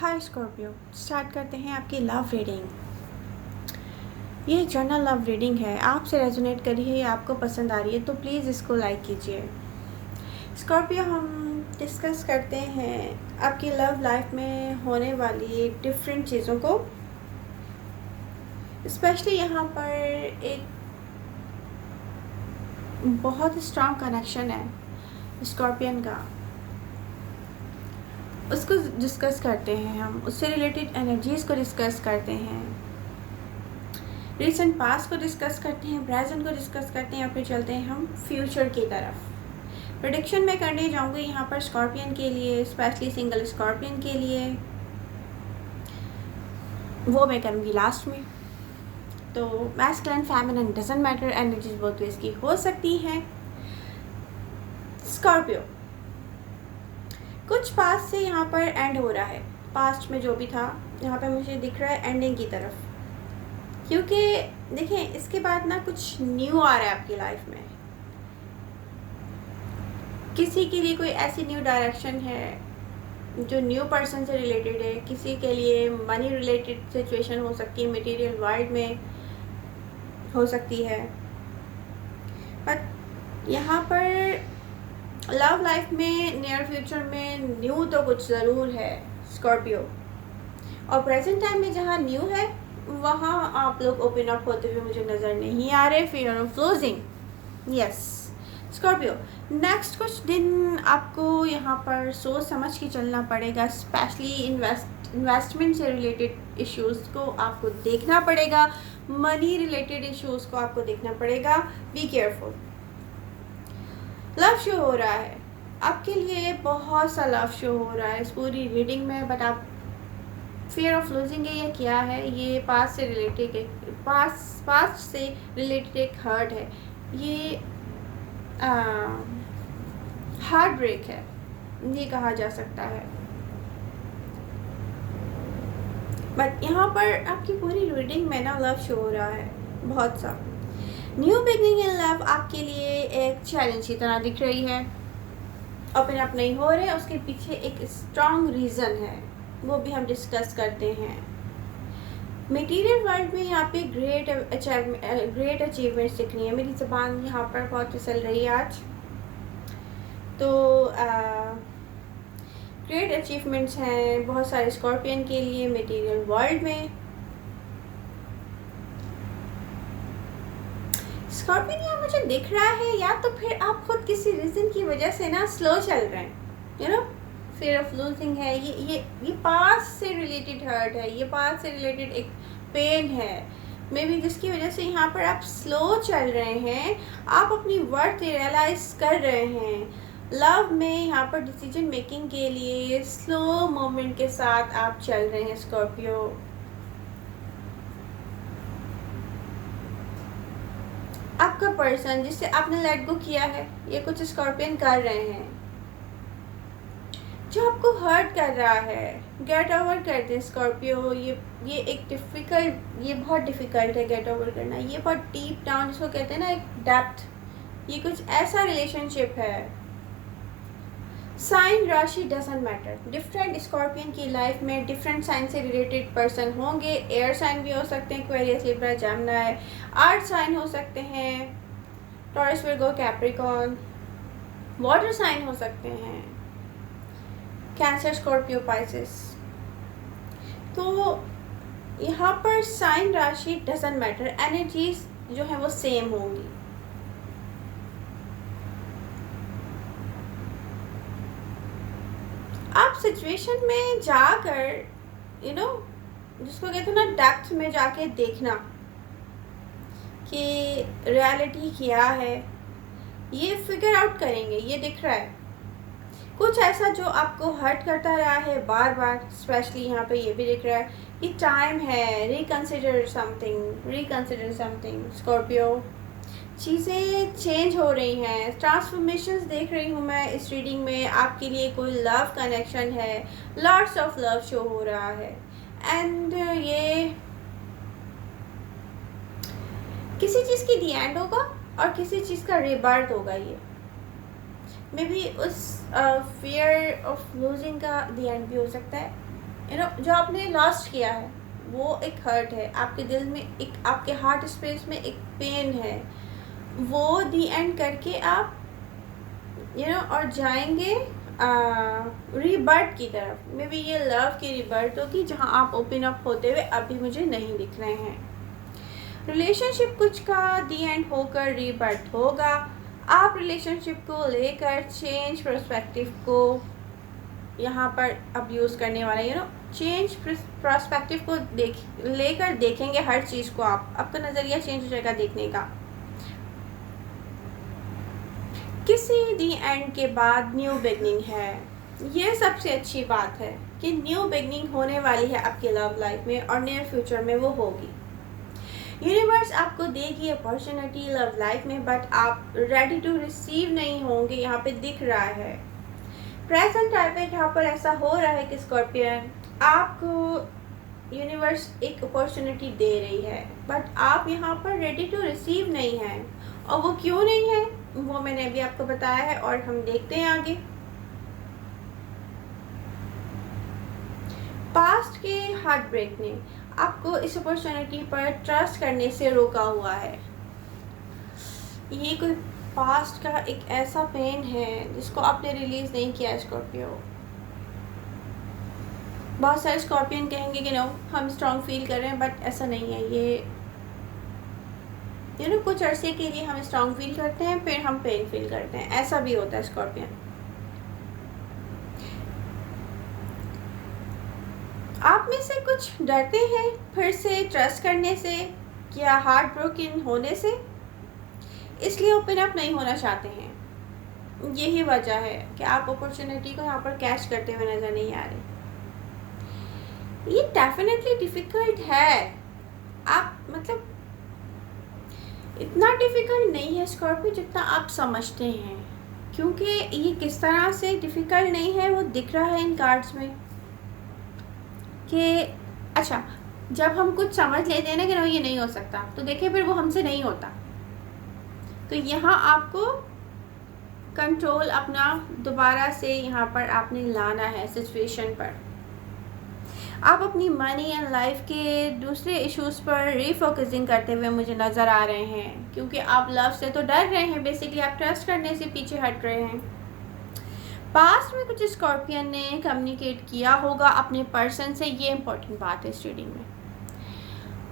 हाय Scorpio, start करते हैं आपकी लव रीडिंग। ये जनरल लव रीडिंग है। आपसे रेजोनेट कर रही है या आपको पसंद आ रही है तो प्लीज़ इसको लाइक कीजिए। स्कॉर्पियो, हम डिस्कस करते हैं आपकी लव लाइफ में होने वाली डिफरेंट चीज़ों को। स्पेशली यहाँ पर एक बहुत स्ट्रॉन्ग कनेक्शन है स्कॉर्पियन का, उसको डिस्कस करते हैं। हम उससे रिलेटेड एनर्जीज़ को डिस्कस करते हैं, रिसेंट पास्ट को डिस्कस करते हैं, प्रेजेंट को डिस्कस करते हैं, या फिर चलते हैं हम फ्यूचर की तरफ। प्रेडिक्शन मैं करने जाऊंगी यहाँ पर स्कॉर्पियन के लिए, स्पेशली सिंगल स्कॉर्पियन के लिए, वो मैं करूँगी लास्ट में। तो masculine feminine doesn't matter, energies बहुत इसकी हो सकती हैं। स्कॉर्पियो, कुछ पास्ट से यहाँ पर एंड हो रहा है। पास्ट में जो भी था यहाँ पे मुझे दिख रहा है एंडिंग की तरफ, क्योंकि देखें इसके बाद ना कुछ न्यू आ रहा है आपकी लाइफ में। किसी के लिए कोई ऐसी न्यू डायरेक्शन है जो न्यू पर्सन से रिलेटेड है, किसी के लिए मनी रिलेटेड सिचुएशन हो सकती है, मटेरियल वर्ल्ड में हो सकती है। बट यहाँ पर लव लाइफ में नियर फ्यूचर में न्यू तो कुछ ज़रूर है स्कॉर्पियो, और प्रेजेंट टाइम में जहाँ न्यू है वहाँ आप लोग ओपन अप होते हुए मुझे नज़र नहीं आ रहे। Fear of losing, yes Scorpio, next कुछ दिन आपको यहाँ पर सोच समझ के चलना पड़ेगा। स्पेशली इन्वेस्टमेंट से रिलेटेड इश्यूज़ को आपको देखना पड़ेगा, मनी रिलेटेड इश्यूज़ को आपको देखना पड़ेगा। Be careful. लव शो हो रहा है आपके लिए, बहुत सा लव शो हो रहा है इस पूरी रीडिंग में। बट आप फियर ऑफ लूजिंग है, ये क्या है? ये पास्ट से रिलेटेड, पास्ट से रिलेटेड एक हर्ट है, ये हार्ट ब्रेक है, ये कहा जा सकता है। बट यहाँ पर आपकी पूरी रीडिंग में ना लव शो हो रहा है बहुत सा। न्यू बिगनिंग इन लव आपके लिए एक चैलेंज की तरह दिख रही है। ओपन अप नहीं हो रहे, उसके पीछे एक स्ट्रॉन्ग रीज़न है, वो भी हम डिस्कस करते हैं। मटेरियल वर्ल्ड में यहाँ पे ग्रेट अचीवमेंट्स दिख रही है। मेरी ज़बान यहाँ पर बहुत फिसल रही है आज। तो ग्रेट अचीवमेंट्स हैं बहुत सारे स्कॉर्पियन के लिए मटेरियल वर्ल्ड में। स्कॉर्पियन यहाँ मुझे दिख रहा है, या तो फिर आप खुद किसी रीज़न की वजह से ना स्लो चल रहे हैं, you know, fear of losing है। ये पास्ट से रिलेटेड हर्ट है, ये पास्ट से रिलेटेड एक पेन है मे बी, जिसकी वजह से यहाँ पर आप स्लो चल रहे हैं। आप अपनी वर्थ रियलाइज कर रहे हैं। लव में यहाँ पर डिसीजन मेकिंग के लिए स्लो मोमेंट के साथ आप चल रहे हैं स्कॉर्पियो। आपका पर्सन जिससे आपने लेट गो किया है, ये कुछ स्कॉर्पियन कर रहे हैं जो आपको हर्ट कर रहा है। गेट ओवर कर दें स्कॉर्पियो। ये एक डिफ़िकल्ट, ये बहुत डिफ़िकल्ट है गेट ओवर करना। ये बहुत डीप डाउन, इसको कहते हैं ना एक डेप्थ। ये कुछ ऐसा रिलेशनशिप है। साइन राशि डजंट मैटर। डिफरेंट स्कॉर्पियन की लाइफ में डिफरेंट साइन से रिलेटेड पर्सन होंगे। एयर साइन भी हो सकते हैं, Aquarius, Libra, Gemini. Earth sign हो सकते हैं, Taurus, Virgo, Capricorn. Water sign हो सकते हैं, कैंसर, स्कॉर्पियो, पाइसेस। तो यहाँ पर साइन राशि डजंट मैटर, एनर्जीज जो है वो सेम होंगी। आप सिचुएशन में जाकर यू नो जिसको कहते हैं ना डेप्थ में जाके देखना कि रियलिटी क्या है, ये फिगर आउट करेंगे। ये दिख रहा है कुछ ऐसा जो आपको हर्ट करता रहा है बार बार। स्पेशली यहाँ पे ये भी दिख रहा है कि टाइम है रिकंसिडर समथिंग स्कॉर्पियो। चीज़ें चेंज हो रही हैं, ट्रांसफॉर्मेशंस देख रही हूँ मैं इस रीडिंग में। आपके लिए कोई लव कनेक्शन है, लॉट्स ऑफ लव शो हो रहा है। एंड ये किसी चीज़ की दी एंड होगा और किसी चीज़ का रिबर्थ होगा। ये मे बी उस फियर ऑफ लूजिंग का दी एंड भी हो सकता है। जो आपने लॉस्ट किया है वो एक हर्ट है, आपके दिल में एक, आपके हार्ट स्पेस में एक पेन है, वो दी एंड करके आप और जाएंगे रीबर्थ की तरफ। मे बी ये लव की रीबर्थ होगी जहाँ आप ओपन अप होते हुए अभी मुझे नहीं दिख रहे हैं। रिलेशनशिप कुछ का दी एंड होकर रीबर्थ होगा। आप रिलेशनशिप को लेकर चेंज पर्सपेक्टिव को यहाँ पर अब यूज़ करने वाले चेंज पर्सपेक्टिव को लेकर देखेंगे हर चीज़ को। आपका नज़रिया चेंज हो जाएगा देखने का। किसी दी एंड के बाद न्यू बिगनिंग है, ये सबसे अच्छी बात है कि न्यू बिगनिंग होने वाली है आपकी लव लाइफ में और नियर फ्यूचर में वो होगी। यूनिवर्स आपको देगी अपॉर्चुनिटी लव लाइफ में, बट आप रेडी टू रिसीव नहीं होंगे, यहाँ पे दिख रहा है। प्रेजेंट टाइम पे यहाँ पर ऐसा हो रहा है कि स्कॉर्पियन आपको यूनिवर्स एक अपॉर्चुनिटी दे रही है, बट आप यहाँ पर रेडी टू रिसीव नहीं हैं। और वो क्यों नहीं है वो मैंने अभी आपको बताया है, और हम देखते हैं आगे। पास्ट के हार्ट ब्रेक ने आपको इस अपॉर्चुनिटी पर ट्रस्ट करने से रोका हुआ है। ये कोई पास्ट का एक ऐसा पेन है जिसको आपने रिलीज नहीं किया स्कॉर्पियो। बहुत सारे स्कॉर्पियन कहेंगे कि नो हम स्ट्रॉन्ग फील कर रहे हैं, बट ऐसा नहीं है। ये कुछ अरसे के लिए हम स्ट्रॉन्ग फील करते हैं, फिर हम पेन फील करते हैं, ऐसा भी होता है स्कॉर्पियन। आप में से कुछ डरते हैं फिर से ट्रस्ट करने से या हार्ट ब्रोकन होने से, इसलिए ओपन अप नहीं होना चाहते हैं। यही वजह है कि आप अपॉर्चुनिटी को यहाँ पर कैच करते हुए नजर नहीं आ रहे। ये डेफिनेटली डिफिकल्ट है। आप मतलब इतना डिफ़िकल्ट नहीं है स्कॉर्पियो जितना आप समझते हैं, क्योंकि ये किस तरह से डिफ़िकल्ट नहीं है वो दिख रहा है इन कार्ड्स में कि अच्छा, जब हम कुछ समझ लेते हैं ना कि ना ये नहीं हो सकता, तो देखिए फिर वो हमसे नहीं होता। तो यहाँ आपको कंट्रोल अपना दोबारा से यहाँ पर आपने लाना है सिचुएशन पर। आप अपनी मनी एंड लाइफ के दूसरे इश्यूज़ पर रीफोकसिंग करते हुए मुझे नज़र आ रहे हैं, क्योंकि आप लव से तो डर रहे हैं, बेसिकली आप ट्रस्ट करने से पीछे हट रहे हैं। पास्ट में कुछ स्कॉर्पियन ने कम्युनिकेट किया होगा अपने पर्सन से, ये इंपॉर्टेंट बात है इस रीडिंग में,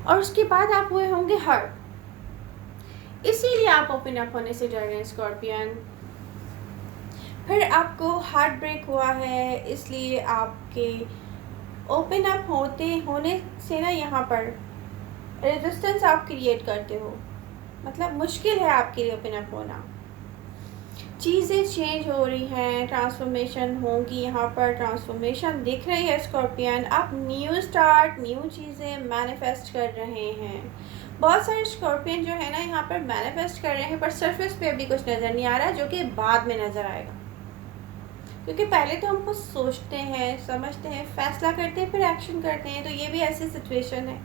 और उसके बाद आप हुए होंगे हर्ट, इसीलिए आप ओपन अप होने से डर रहे हैं स्कॉर्पियन। फिर आपको हार्ट ब्रेक हुआ है, इसलिए आपके ओपन अप होने से ना यहाँ पर रेजिस्टेंस आप क्रिएट करते हो, मतलब मुश्किल है आपके लिए ओपन अप होना। चीज़ें चेंज हो रही हैं, ट्रांसफॉर्मेशन होगी, यहाँ पर ट्रांसफॉर्मेशन दिख रही है स्कॉर्पियन। आप न्यू स्टार्ट, न्यू चीज़ें मैनिफेस्ट कर रहे हैं। बहुत सारे स्कॉर्पियन जो है ना यहाँ पर मैनिफेस्ट कर रहे हैं, पर सरफेस पे अभी कुछ नज़र नहीं आ रहा, जो कि बाद में नज़र आएगा, क्योंकि पहले तो हम कुछ सोचते हैं, समझते हैं, फैसला करते हैं, फिर एक्शन करते हैं। तो ये भी ऐसी सिचुएशन है।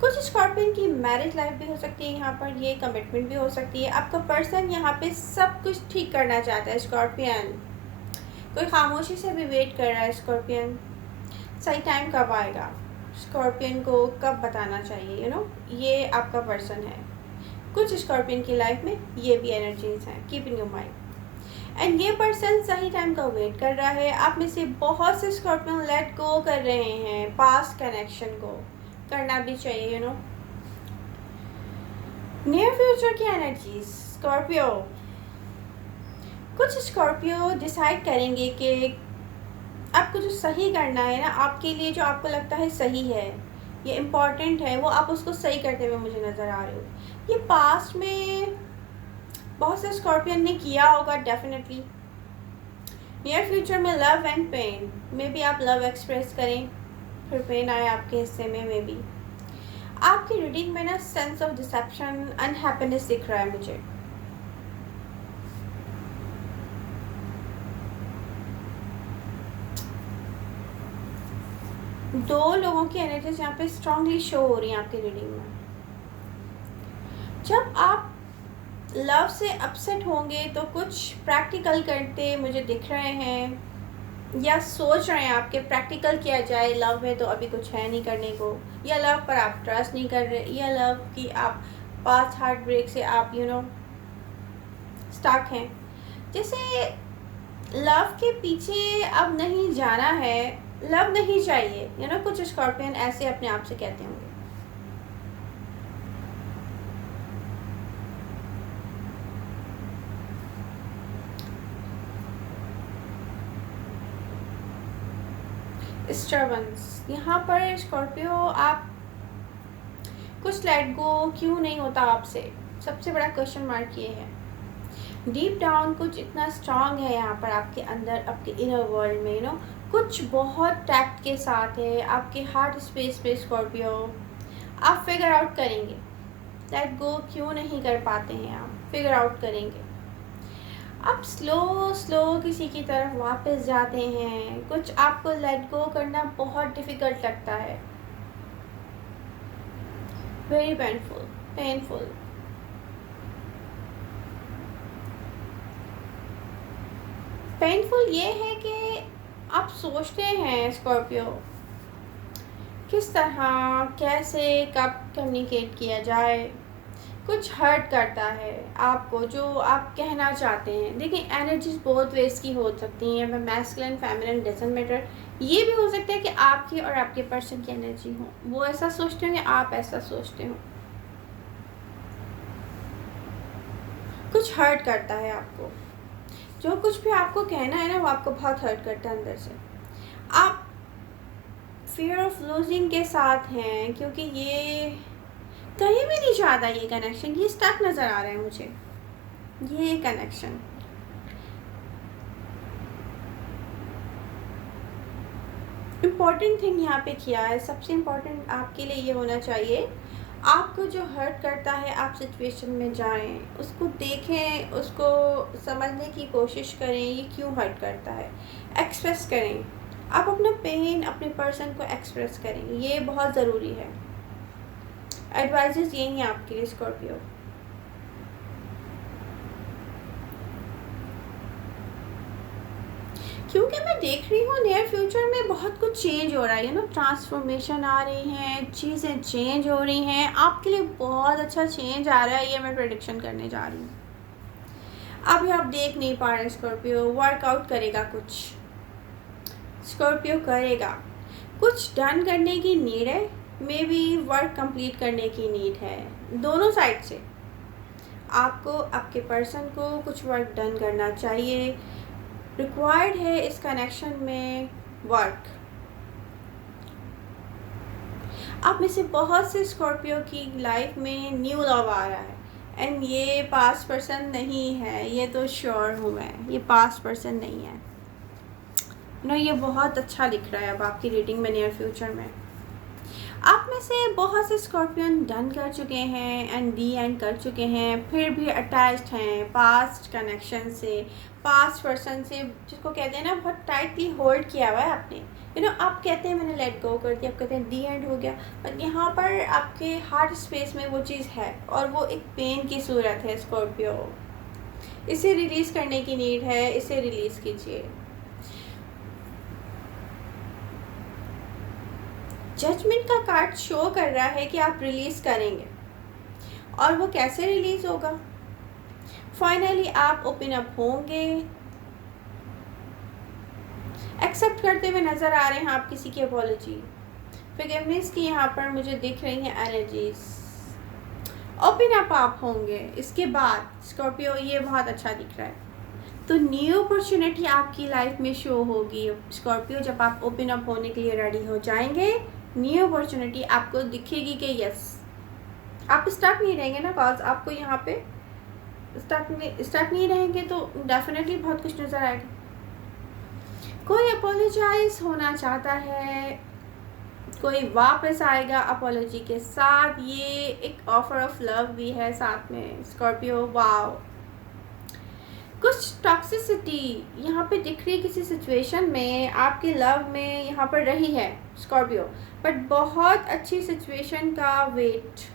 कुछ स्कॉर्पियन की मैरिज लाइफ भी हो सकती है यहाँ पर, ये कमिटमेंट भी हो सकती है। आपका पर्सन यहाँ पे सब कुछ ठीक करना चाहता है स्कॉर्पियन, कोई खामोशी से भी वेट कर रहा है स्कॉर्पियन। सही टाइम कब आएगा, स्कॉर्पियन को कब बताना चाहिए, ये आपका पर्सन है। कुछ स्कॉर्पियन की लाइफ में ये भी एनर्जीज हैं, keep in your mind. And ये पर्सन सही टाइम का वेट कर रहा है। आप में से बहुत से स्कॉर्पियन लेट गो कर रहे हैं पास्ट कनेक्शन को, करना भी चाहिए नियर फ्यूचर की एनर्जीज स्कॉर्पियो। कुछ स्कॉर्पियो डिसाइड करेंगे कि आपको जो सही करना है ना, आपके लिए जो आपको लगता है सही है, ये इम्पॉर्टेंट है, वो आप उसको सही करते हुए मुझे नज़र आ रहे हो। ये पास्ट में बहुत से स्कॉर्पियन ने किया होगा डेफिनेटली। नियर फ्यूचर में love and pain, maybe आप लव एक्सप्रेस करें, फिर पेन आए आपके हिस्से में। मे बी आपकी रीडिंग में ना सेंस ऑफ डिसेप्शन, अनहैप्पीनेस दिख रहा है मुझे। दो लोगों की एनर्जीज यहाँ पे स्ट्रांगली शो हो रही हैं आपकी रीडिंग में। जब आप लव से अपसेट होंगे तो कुछ प्रैक्टिकल करते मुझे दिख रहे हैं। या सोच रहे हैं आपके प्रैक्टिकल किया जाए लव में, तो अभी कुछ है नहीं करने को, या लव पर आप ट्रस्ट नहीं कर रहे, या लव की आप पास्ट हार्ट ब्रेक से आप स्टक हैं। जैसे लव के पीछे अब नहीं जाना है, लव नहीं चाहिए, कुछ स्कॉर्पियन ऐसे अपने आप से कहते होंगे। डिस्टर्बेंस यहाँ पर स्कॉर्पियो, आप कुछ लेट गो क्यों नहीं होता आपसे, सबसे बड़ा क्वेश्चन मार्क ये है। डीप डाउन कुछ इतना स्ट्रांग है यहाँ पर आपके अंदर, आपके इनर वर्ल्ड में, कुछ बहुत टैक्ट के साथ है आपके हार्ट स्पेस पे स्कॉर्पियो। आप फिगर आउट करेंगे, लेट गो क्यों नहीं कर पाते हैं, आप फिगर आउट करेंगे। आप स्लो स्लो किसी की तरफ वापस जाते हैं, कुछ आपको लेट गो करना बहुत डिफ़िकल्ट लगता है, वेरी पेनफुल, पेनफुल। पेनफुल ये है कि आप सोचते हैं स्कॉर्पियो किस तरह, कैसे, कब कम्युनिकेट किया जाए, कुछ हर्ट करता है आपको जो आप कहना चाहते हैं। देखिए एनर्जीज बहुत वेज की हो सकती हैं, मैस्कुलिन फेमिनिन डजंट मैटर। ये भी हो सकता है कि आपकी और आपके पर्सन की एनर्जी हो, वो ऐसा सोचते हो या आप ऐसा सोचते हो। कुछ हर्ट करता है आपको, जो कुछ भी आपको कहना है ना वो आपको बहुत हर्ट करता है अंदर से। आप फियर ऑफ लूजिंग के साथ हैं, क्योंकि ये कहीं भी नहीं चाहता ये कनेक्शन, ये स्टक नज़र आ रहा है मुझे ये कनेक्शन। इम्पॉर्टेंट थिंग यहाँ पे किया है, सबसे इम्पॉर्टेंट आपके लिए ये होना चाहिए, आपको जो हर्ट करता है आप सिचुएशन में जाएं, उसको देखें, उसको समझने की कोशिश करें ये क्यों हर्ट करता है, एक्सप्रेस करें। आप अपना पेन अपने पर्सन को एक्सप्रेस करें, ये बहुत ज़रूरी है। एडवाइजेस यही हैं आपके लिए स्कॉर्पियो। क्योंकि मैं देख रही हूँ नियर फ्यूचर में बहुत कुछ चेंज हो रहा है, ट्रांसफॉर्मेशन आ रही हैं, चीज़ें चेंज हो रही हैं, आपके लिए बहुत अच्छा चेंज आ रहा है, ये मैं प्रेडिक्शन करने जा रही हूँ। अभी आप देख नहीं पा रहे स्कॉर्पियो, वर्कआउट करेगा कुछ, स्कॉर्पियो करेगा कुछ, डन करने की नीड है, मे बी वर्क कंप्लीट करने की नीड है, दोनों साइड से आपको आपके पर्सन को कुछ वर्क डन करना चाहिए, रिक्वायर्ड है इस कनेक्शन में वर्क। आप में से बहुत से स्कॉर्पियो की लाइफ में न्यू लव आ रहा है, एंड ये पास्ट पर्सन नहीं है, ये तो श्योर हूँ मैं, ये पास्ट पर्सन नहीं है ये बहुत अच्छा दिख रहा है अब आपकी रीडिंग में नियर फ्यूचर में। आप में से बहुत से स्कॉर्पियन डन कर चुके हैं एंड दी एंड कर चुके हैं, फिर भी अटैच्ड हैं पास्ट कनेक्शन से, पास्ट पर्सन से, जिसको कहते हैं ना बहुत टाइटली होल्ड किया हुआ है आपने। आप कहते हैं मैंने लेट गो कर दिया, आप कहते हैं दी एंड हो गया, बट यहाँ पर आपके हार्ट स्पेस में वो चीज़ है और वो एक पेन की सूरत है स्कॉर्पियो। इसे रिलीज़ करने की नीड है, इसे रिलीज़ कीजिए। जजमेंट का कार्ड शो कर रहा है कि आप रिलीज़ करेंगे, और वो कैसे रिलीज़ होगा, फाइनली आप ओपन अप होंगे, एक्सेप्ट करते हुए नज़र आ रहे हैं आप किसी की अपॉलॉजी, फॉरगिवनेस की यहाँ पर मुझे दिख रही हैं एनर्जीज, ओपन अप आप होंगे। इसके बाद स्कॉर्पियो ये बहुत अच्छा दिख रहा है, तो न्यू अपॉर्चुनिटी आपकी लाइफ में शो होगी स्कॉर्पियो, जब आप ओपन अप होने के लिए रेडी हो जाएंगे, न्यू अपॉर्चुनिटी आपको दिखेगी कि यस आप स्टक नहीं रहेंगे ना, कॉज आपको यहाँ पे स्टक नहीं रहेंगे तो डेफिनेटली बहुत कुछ नज़र आएगा। कोई अपोलोजाइज होना चाहता है, कोई वापस आएगा अपोलॉजी के साथ, ये एक ऑफर ऑफ लव भी है साथ में स्कॉर्पियो। वाओ, कुछ टॉक्सिसिटी यहाँ पे दिख रही है किसी सिचुएशन में, आपके लव में यहाँ पर रही है स्कॉर्पियो, बट बहुत अच्छी सिचुएशन का वेट।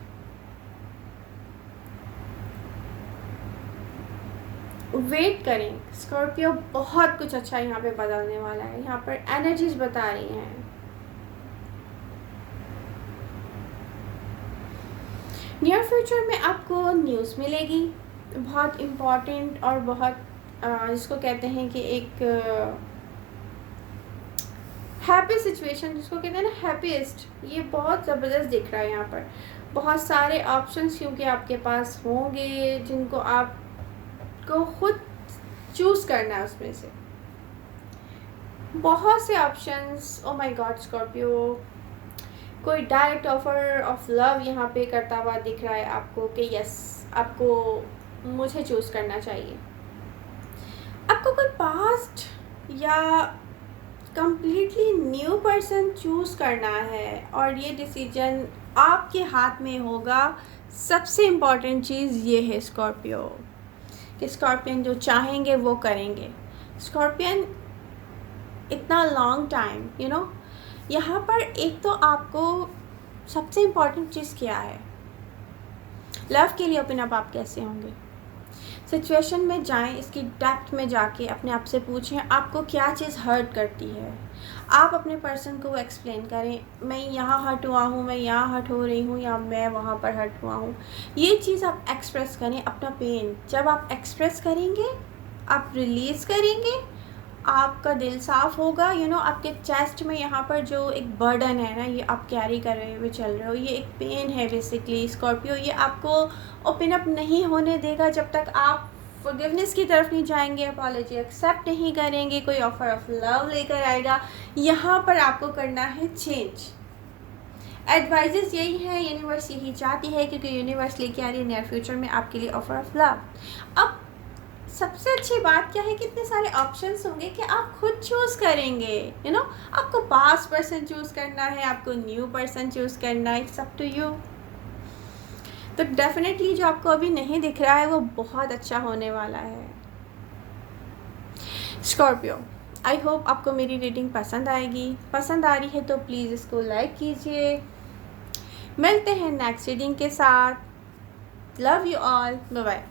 वेट करें, स्कॉर्पियो बहुत कुछ अच्छा यहाँ पे बदलने वाला है, यहाँ पर एनर्जीज बता रही हैं। नियर फ्यूचर में आपको न्यूज़ मिलेगी, बहुत इम्पॉर्टेंट और बहुत जिसको कहते हैं कि एक हैप्पी सिचुएशन, जिसको कहते हैं ना हैप्पीएस्ट, ये बहुत ज़बरदस्त दिख रहा है यहाँ पर। बहुत सारे ऑप्शंस क्योंकि आपके पास होंगे जिनको आपको खुद चूज़ करना है, उसमें से बहुत से options. Oh my God Scorpio, कोई डायरेक्ट ऑफर ऑफ लव यहाँ पे करता हुआ दिख रहा है आपको कि यस, आपको मुझे चूज़ करना चाहिए। आपको कोई पास्ट या कंप्लीटली न्यू पर्सन चूज़ करना है और ये डिसीजन आपके हाथ में होगा। सबसे इम्पॉर्टेंट चीज़ ये है स्कॉर्पियो कि स्कॉर्पियन जो चाहेंगे वो करेंगे। स्कॉर्पियन इतना लॉन्ग टाइम यहाँ पर एक तो आपको सबसे इम्पॉर्टेंट चीज़ क्या है, लव के लिए ओपन अप आप कैसे होंगे। सिचुएशन में जाएं, इसकी डेप्थ में जाके अपने आप से पूछें आपको क्या चीज़ हर्ट करती है। आप अपने पर्सन को एक्सप्लेन करें, मैं यहाँ हर्ट हुआ हूँ, मैं यहाँ हर्ट हो रही हूँ, या मैं वहाँ पर हर्ट हुआ हूँ। ये चीज़ आप एक्सप्रेस करें, अपना पेन जब आप एक्सप्रेस करेंगे, आप रिलीज़ करेंगे, आपका दिल साफ़ होगा। आपके चेस्ट में यहाँ पर जो एक बर्डन है ना, ये आप कैरी कर रहे हुए चल रहे हो, ये एक पेन है बेसिकली स्कॉर्पियो। ये आपको ओपन अप नहीं होने देगा जब तक आप फॉरगिवनेस की तरफ नहीं जाएंगे, अपॉलॉजी एक्सेप्ट नहीं करेंगे, कोई ऑफर ऑफ लव लेकर आएगा। यहाँ पर आपको करना है चेंज। एडवाइजेस यही है, यूनिवर्स यही चाहती है, क्योंकि यूनिवर्स लेके आ रही है नियर फ्यूचर में आपके लिए ऑफर ऑफ लव। अब सबसे अच्छी बात क्या है कि इतने सारे ऑप्शंस होंगे कि आप खुद चूज़ करेंगे। आपको पास्ट पर्सन चूज़ करना है, आपको न्यू पर्सन चूज़ करना है, इट्स अप टू यू। तो डेफिनेटली जो आपको अभी नहीं दिख रहा है वो बहुत अच्छा होने वाला है स्कॉर्पियो। आई होप आपको मेरी रीडिंग पसंद आएगी। पसंद आ रही है तो प्लीज़ इसको लाइक कीजिए। मिलते हैं नेक्स्ट रीडिंग के साथ। Love you all, bye bye.